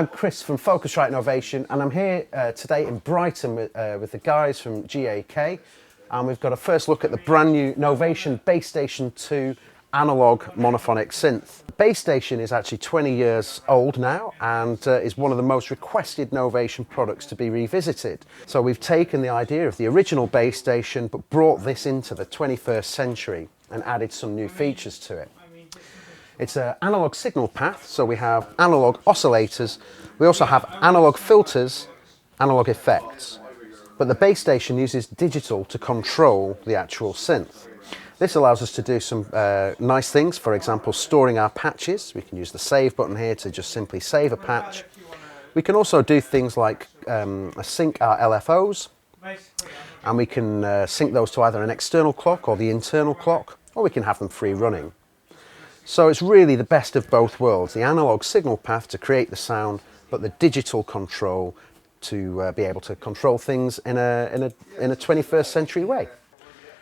I'm Chris from Focusrite Novation, and I'm here today in Brighton with the guys from GAK, and we've got a first look at the brand new Novation BassStation 2 analog monophonic synth. BassStation is actually 20 years old now and is one of the most requested Novation products to be revisited. So we've taken the idea of the original BassStation but brought this into the 21st century and added some new features to it. It's an analog signal path, so we have analog oscillators, we also have analog filters, analog effects. But the BassStation uses digital to control the actual synth. This allows us to do some nice things, for example storing our patches. We can use the save button here to just simply save a patch. We can also do things like sync our LFOs, and we can sync those to either an external clock or the internal clock, or we can have them free running. So it's really the best of both worlds, the analog signal path to create the sound, but the digital control to be able to control things in a 21st century way.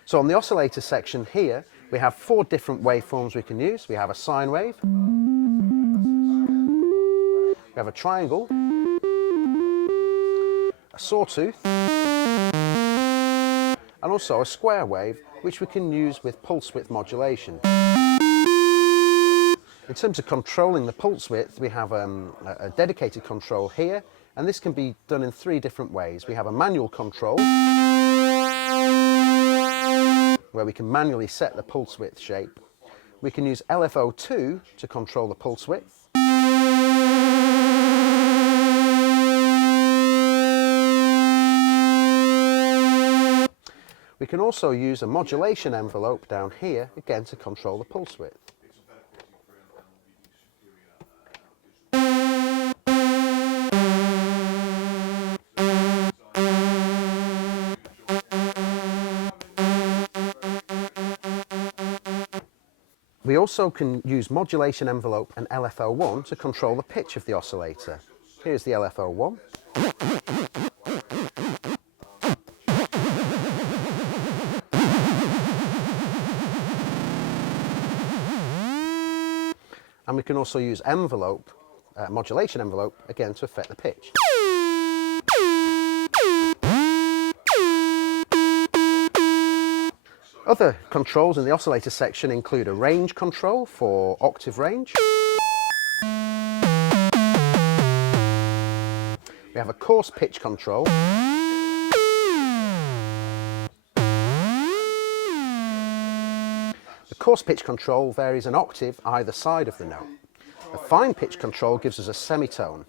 So on the oscillator section here, we have 4 different waveforms we can use. We have a sine wave, we have a triangle, a sawtooth, and also a square wave, which we can use with pulse width modulation. In terms of controlling the pulse width, we have a dedicated control here, and this can be done in 3 different ways. We have a manual control, where we can manually set the pulse width shape. We can use LFO2 to control the pulse width. We can also use a modulation envelope down here, again to control the pulse width. We also can use modulation envelope and LFO1 to control the pitch of the oscillator. Here's the LFO1. And we can also use envelope, modulation envelope, again to affect the pitch. Other controls in the oscillator section include a range control for octave range. We have a coarse pitch control. The coarse pitch control varies an octave either side of the note. The fine pitch control gives us a semitone.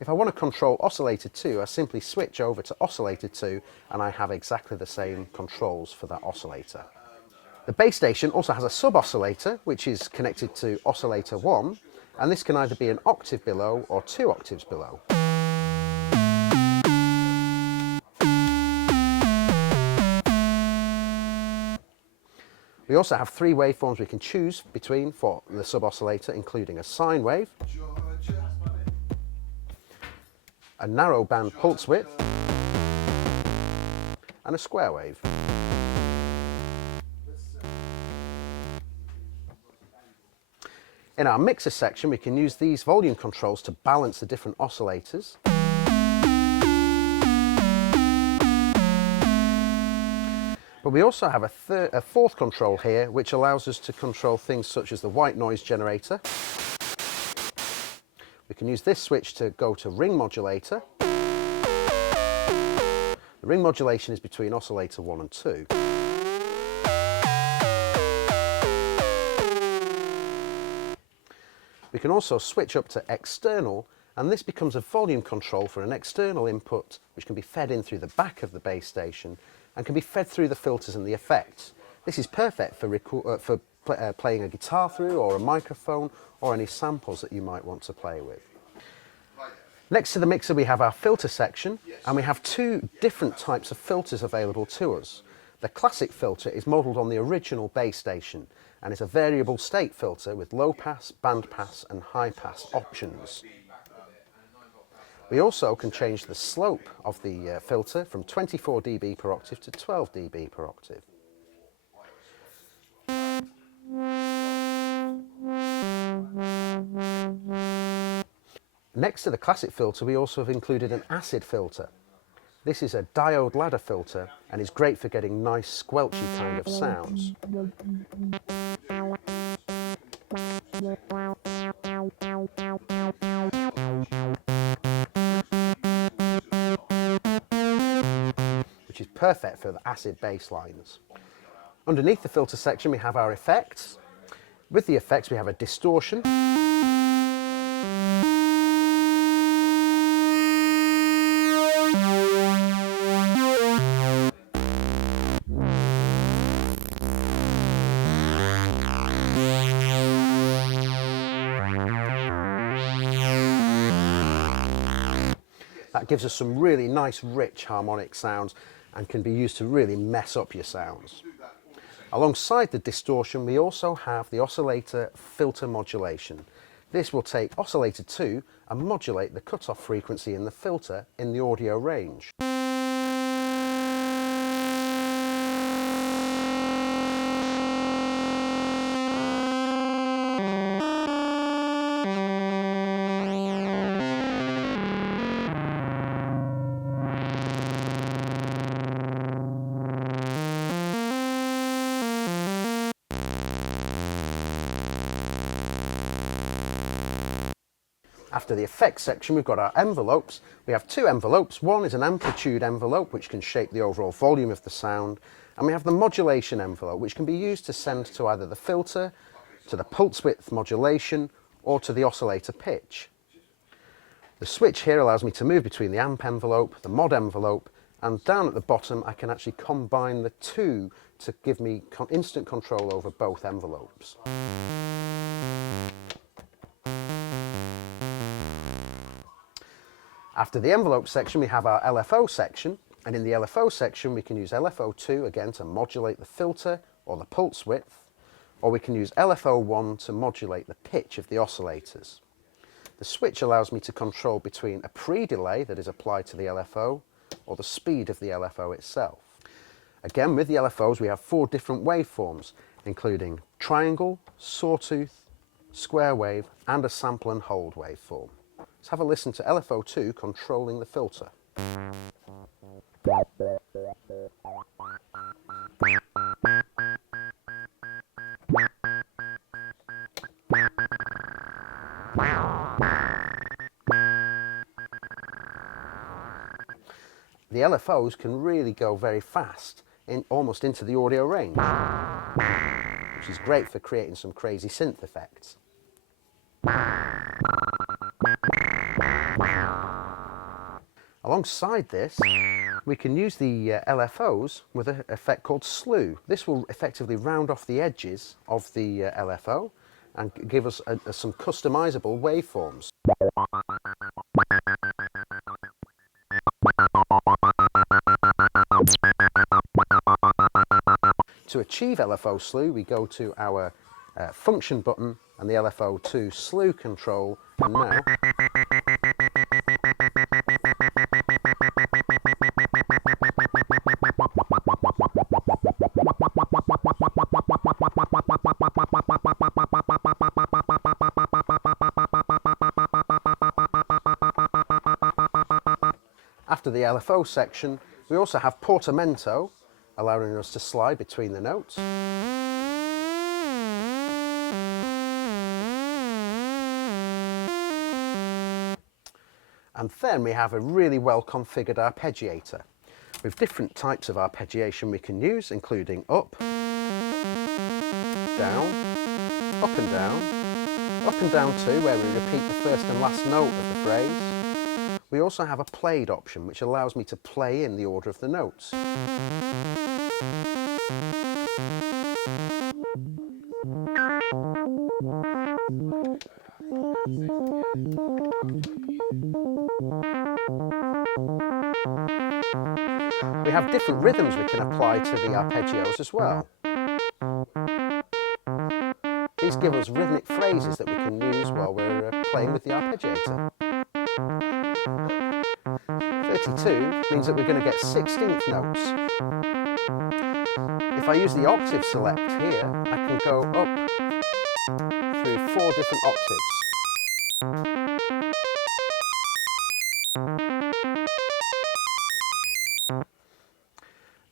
If I want to control oscillator 2, I simply switch over to oscillator 2 and I have exactly the same controls for that oscillator. The BassStation also has a sub-oscillator which is connected to oscillator 1, and this can either be an octave below or 2 octaves below. We also have 3 waveforms we can choose between for the sub-oscillator, including a sine wave, a narrow band pulse width, and a square wave. In our mixer section, we can use these volume controls to balance the different oscillators. But we also have a 4th control here, which allows us to control things such as the white noise generator. We can use this switch to go to ring modulator. The ring modulation is between oscillator 1 and 2. We can also switch up to external, and this becomes a volume control for an external input which can be fed in through the back of the BassStation and can be fed through the filters and the effects. This is perfect for playing a guitar through, or a microphone, or any samples that you might want to play with. Next to the mixer we have our filter section, and we have 2 different types of filters available to us. The classic filter is modelled on the original BassStation and is a variable state filter with low pass, band pass and high pass options. We also can change the slope of the filter from 24 dB per octave to 12 dB per octave. Next to the classic filter, we also have included an acid filter. This is a diode ladder filter and is great for getting nice squelchy kind of sounds. Which is perfect for the acid bass lines. Underneath the filter section we have our effects. With the effects we have a distortion. That gives us some really nice rich harmonic sounds and can be used to really mess up your sounds. Alongside the distortion we also have the oscillator filter modulation. This will take oscillator 2 and modulate the cutoff frequency in the filter in the audio range. After the effects section we've got our envelopes. We have two envelopes. One is an amplitude envelope which can shape the overall volume of the sound, and we have the modulation envelope which can be used to send to either the filter, to the pulse width modulation or to the oscillator pitch. The switch here allows me to move between the amp envelope, the mod envelope, and down at the bottom I can actually combine the two to give me instant control over both envelopes. After the envelope section we have our LFO section, and in the LFO section we can use LFO2 again to modulate the filter or the pulse width, or we can use LFO1 to modulate the pitch of the oscillators. The switch allows me to control between a pre-delay that is applied to the LFO or the speed of the LFO itself. Again, with the LFOs we have four different waveforms, including triangle, sawtooth, square wave and a sample and hold waveform. Let's have a listen to LFO2 controlling the filter. The LFOs can really go very fast, almost into the audio range, which is great for creating some crazy synth effects. Alongside this, we can use the LFOs with an effect called slew. This will effectively round off the edges of the LFO and give us some customizable waveforms. To achieve LFO slew, we go to our function button and the LFO2 slew control, and now after the LFO section, we also have Portamento, allowing us to slide between the notes. And then we have a really well configured arpeggiator with different types of arpeggiation we can use, including up, down, up and down too, where we repeat the first and last note of the phrase. We also have a played option which allows me to play in the order of the notes. We have different rhythms we can apply to the arpeggios as well. These give us rhythmic phrases that we can use while we're playing with the arpeggiator. 32 means that we're going to get 16th notes. If I use the octave select here, I can go up through 4 different octaves.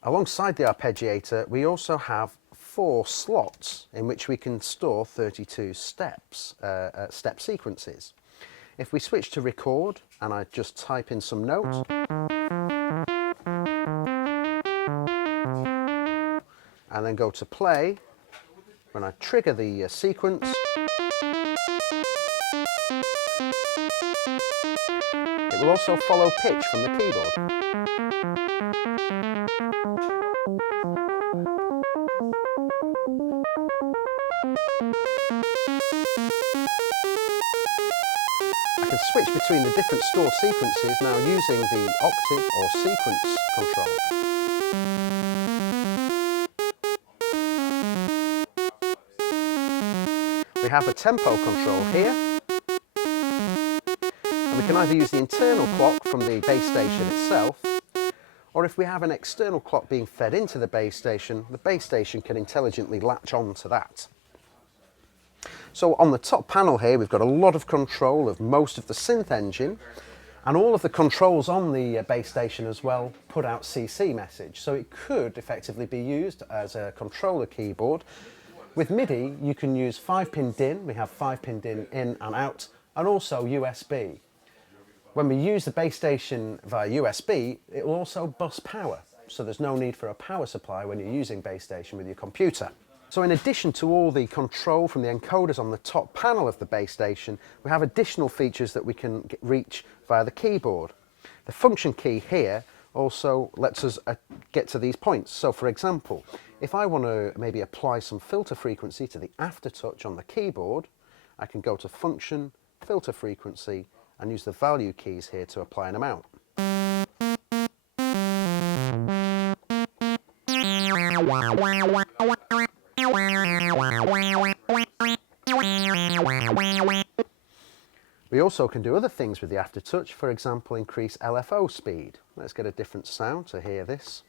Alongside the arpeggiator, we also have 4 slots in which we can store 32 steps, step sequences. If we switch to record and I just type in some notes, and then go to play, when I trigger the sequence, it will also follow pitch from the keyboard. I can switch between the different stored sequences now using the octave or sequence control. We have a tempo control here, and we can either use the internal clock from the bass station itself, or if we have an external clock being fed into the bass station can intelligently latch on to that. So on the top panel here, we've got a lot of control of most of the synth engine, and all of the controls on the bass station as well put out CC message. So it could effectively be used as a controller keyboard. With MIDI, you can use 5-pin DIN, we have 5-pin DIN in and out, and also USB. When we use the bass station via USB, it will also bus power, so there's no need for a power supply when you're using bass station with your computer. So in addition to all the control from the encoders on the top panel of the bass station, we have additional features that we can reach via the keyboard. The function key here also lets us get to these points. So for example, if I want to maybe apply some filter frequency to the Aftertouch on the keyboard, I can go to function, filter frequency, and use the value keys here to apply an amount. We also can do other things with the Aftertouch, for example, increase LFO speed. Let's get a different sound to hear this.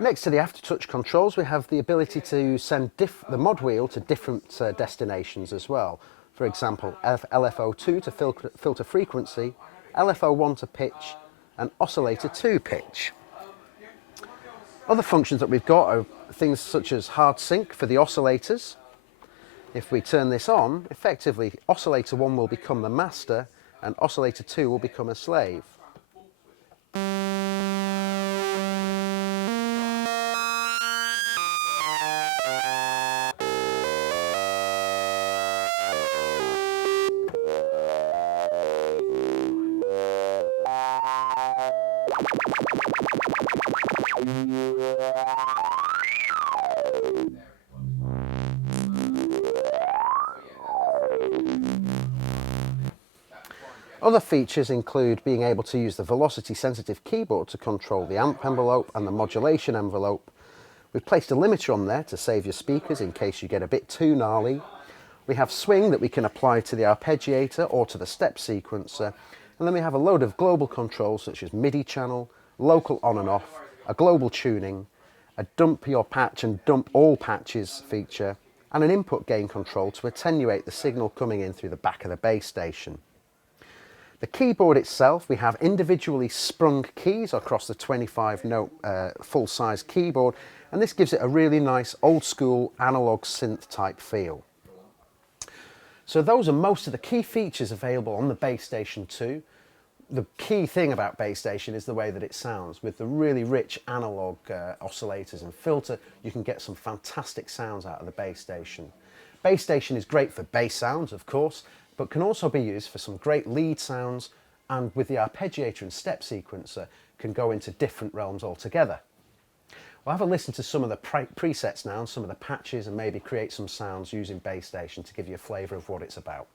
Next to the Aftertouch controls, we have the ability to send the mod wheel to different destinations as well. For example, LFO2 to filter frequency, LFO1 to pitch, and Oscillator 2 pitch. Other functions that we've got are things such as hard sync for the oscillators. If we turn this on, effectively Oscillator 1 will become the master and Oscillator 2 will become a slave. Other features include being able to use the velocity-sensitive keyboard to control the amp envelope and the modulation envelope. We've placed a limiter on there to save your speakers in case you get a bit too gnarly. We have swing that we can apply to the arpeggiator or to the step sequencer. And then we have a load of global controls such as MIDI channel, local on and off, a global tuning, a dump your patch and dump all patches feature, and an input gain control to attenuate the signal coming in through the back of the bass station. The keyboard itself, we have individually sprung keys across the 25-note full-size keyboard, and this gives it a really nice old-school analog synth type feel. So those are most of the key features available on the BassStation 2. The key thing about BassStation is the way that it sounds. With the really rich analog oscillators and filter, you can get some fantastic sounds out of the BassStation. BassStation is great for bass sounds, of course, but can also be used for some great lead sounds, and with the arpeggiator and step sequencer can go into different realms altogether. We'll have a listen to some of the presets now and some of the patches and maybe create some sounds using BassStation to give you a flavour of what it's about.